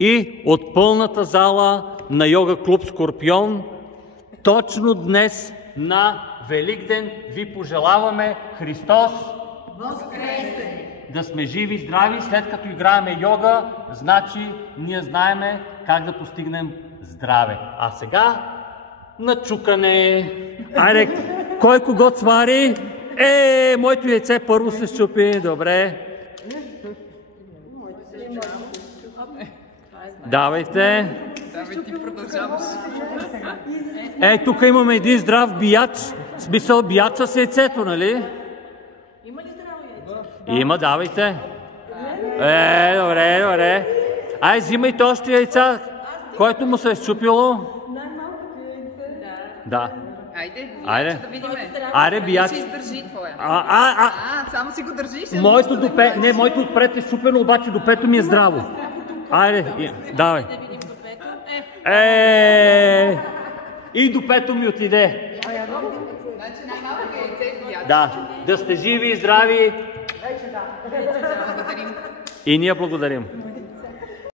и от пълната зала на йога клуб Скорпион, точно днес на Великден ви пожелаваме Христос Възкресе! Да сме живи и здрави. След като играеме йога, значи ние знаеме как да постигнем здраве. А сега на чукане. Айде, кой кого цвари? Моето яйце първо се щупи. Добре. Давайте. Давай, ти продължаваш. Тук имаме един здрав бияч. В смисъл бияч с яйцето, нали? Има ли здраво яйце? Има, давайте. Добре. Ай, взимайте още яйца, който му се е щупило. Най-малкото яйце. Да. Айде, да видим. Айде, бияч. Ще издържи твоя. Само си го държиш. Моето отпред е щупено, обаче до пето ми е здраво. Айде, давай. Да видим до пето. И до пето ми отиде. Значи най-малкото яйце е бияч. Да сте живи и здрави. Благодарим. И ние благодарим.